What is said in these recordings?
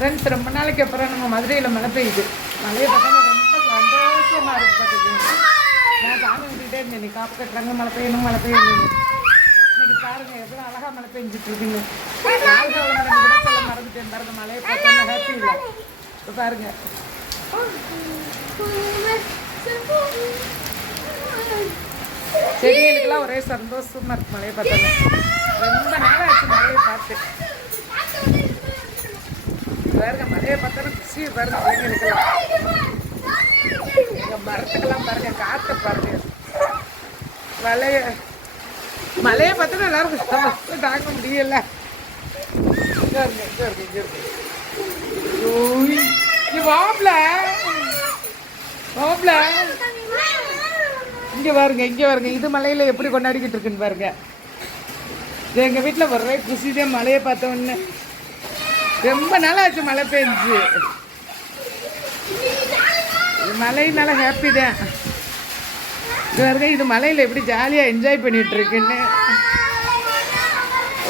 Friends ரொம்ப நாளைக்கு அப்புறம் நம்ம மதுரையில் மழை பெய்யுது. மழையை பார்த்தா ரொம்ப சந்தோஷமாக இருக்கு பார்த்துக்கோங்க நான் சாமி விட்டுக்கிட்டே இருந்தேன். நீ காப்பு கட்டுறாங்க. மழை பெய்யணும் மழை பெய்யணும். இன்னைக்கு பாருங்க எவ்வளோ அழகாக மழை பெஞ்சிட்டு இருக்குங்க. சொல்ல மறந்துட்டேன். பாருங்க மழையை பார்த்தா ஹாப்பி இல்லை. இப்போ பாருங்க. செடிகளுக்கெல்லாம் ஒரே சந்தோஷமாக இருக்கு மழையை பார்த்தா. ரொம்ப நேரம் ஆச்சு மழையை பார்த்து பாருங்க மழையை பார்த்தாலும் குஷி பாருங்க பிள்ளைங்களுக்கெல்லாம் மரத்துக்கெல்லாம் பாருங்க காற்றை பாருங்க. மலைய மலையை பார்த்து எல்லாரும் தாங்க முடியல. இங்கே இருக்கு இங்கே இருக்கு இங்கே இருக்கு. இங்கே வாப்ல. வாப்ல. பாருங்க இங்கே பாருங்க. இது மலையில் எப்படி கொண்டாடிக்கிட்டு இருக்குன்னு பாருங்க. எங்கள் வீட்டில் ஒரே குசிதான் மழையை பார்த்த உடனே. ரொம்ப நாள் ஆச்சு மழை பெஞ்சு. இது ஹாப்பி தான். இது பாருங்க இது மலையில் எப்படி ஜாலியாக என்ஜாய் பண்ணிகிட்ருக்குன்னு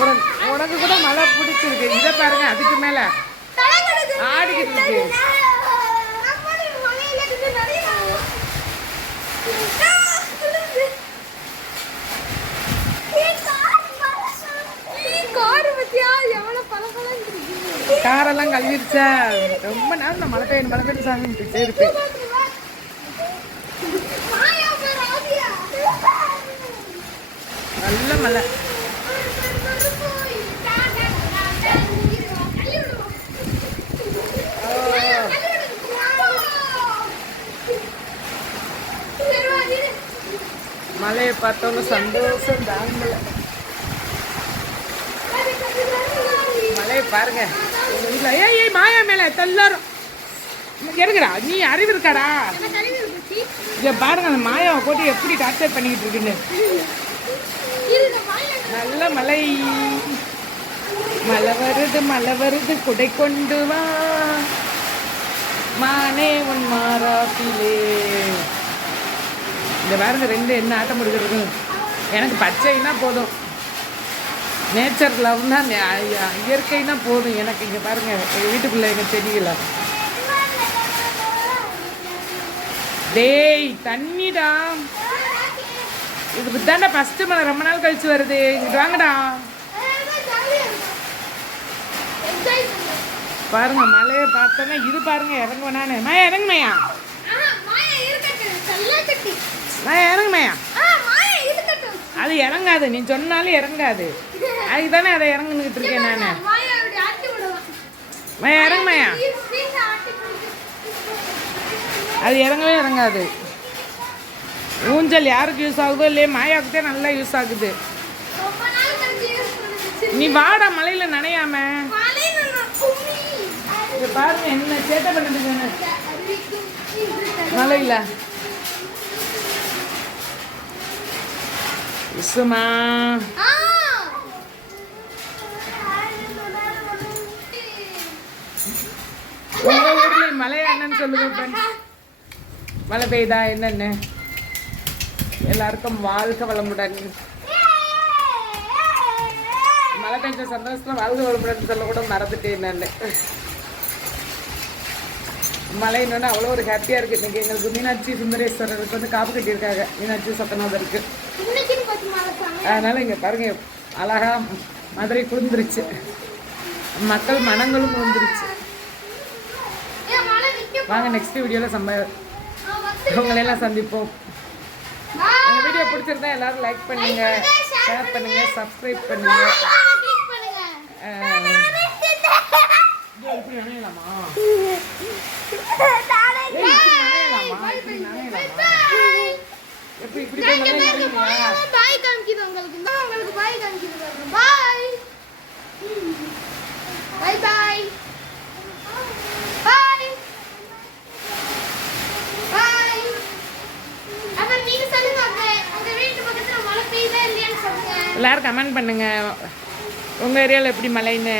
உனக்கு உனக்கு கூட மழை பிடிச்சிருக்கு. இதை பாருங்க அதுக்கு மேலே ஆடிக்கிட்டு இருக்கு. காரெல்லாம் கழுவிருச்சா? ரொம்ப நேரம் மழை பெய்யணும் மழை பெய்யும் சாமி கும்பிட்டுட்டே இருப்பேன் நல்ல மழை. மலையை பார்த்தவங்க சந்தோஷம் தாங்கல மலையை பாருங்க. உங்க வீட்டில் ஏய் ஏய் மாயா மேலே எல்லாரும். இறங்குடா நீ அறிவு இருக்காடா? இங்க பாருங்க அந்த மாயாவை போட்டு எப்படி டார்ச்சர் பண்ணிக்கிட்டு இருக்குன்னு. நல்ல மழை மழை வருது மழை வருது குடை கொண்டு வா. மானே உன் மாறாப்பிலே. இந்த பாருங்க ரெண்டு என்ன ஆட்டம் முடிக்கிறது எனக்கு பச்சைன்னா போதும். நேச்சர் லவ்னா இயற்கைனா போதும். எனக்கு இங்கே பாருங்க எங்கள் வீட்டுக்குள்ளே எங்கள் செடிகளை. டேய் தண்ணிடா. இதுக்கு தாண்டா ஃபஸ்ட்டு மழை ரொம்ப நாள் கழிச்சு வருது. இங்கிட்டு வாங்கடா. பாருங்க மழையை பார்த்தோன்னா இது பாருங்க இறங்குவேன் நானு. நான் இறங்குமையா நான் இறங்குமையா அது இறங்காது. நீ சொன்னாலும் இறங்காது. அதுக்கு தானே அதை இறங்குன்னுக்கிட்டு இருக்கேன் நான். நான் இறங்குமையா அது இறங்கவே இறங்காது. ஊஞ்சல் யாருக்கு யூஸ் ஆகுதோ இல்லையே மாயாவுக்கு நல்லா யூஸ் ஆகுது. நீ வாடா மலையில நனையாம. பாருங்க என்ன சேட்டை பண்ணுதுன்னு மலையில. இசுமா உங்க ஊர்ல மழை என்னன்னு சொல்லுங்க. மழை பெய்யுதா என்னன்னு? எல்லாருக்கும் வாழ்க வளமுடன். மழை பெஞ்ச சந்தோஷத்துல வாழ்க வளமுடன் சொல்ல கூட மறந்துட்டேன் நான். மழைன்னு அவ்வளோ ஒரு ஹாப்பியாக இருக்குது இன்றைக்கி எங்களுக்கு மீனாட்சி சுந்தரேஸ்வரருக்கு வந்து காப்பு கட்டியிருக்காங்க. மீனாட்சி சத்தநாதருக்கு. அதனால் இங்கே பாருங்க அழகா மதுரை குளிர்ந்துருச்சு. மக்கள் மனங்களும் குளிர்ந்துருச்சு. வாங்க நெக்ஸ்ட் வீடியோவில் சம்ப உங்களையெல்லாம் சந்திப்போம். வீடியோ பிடிச்சிருந்தா எல்லாரும் லைக் பண்ணுங்க ஷேர் பண்ணுங்க சப்ஸ்கிரைப் பண்ணுங்க. எப்படி இப்படி போய் காமிக்குது உங்களுக்கு. பாய். காமிக்குது பாய் பாய் பாய் அப்புறம் நீங்க சொல்லுங்க உங்க உங்க வீட்டு பக்கத்துல மழை பெய்யுதா இல்லையான்னு சொல்லுங்க எல்லோரும் கமெண்ட் பண்ணுங்கள் உங்கள் ஏரியாவில் எப்படி மழைன்னு?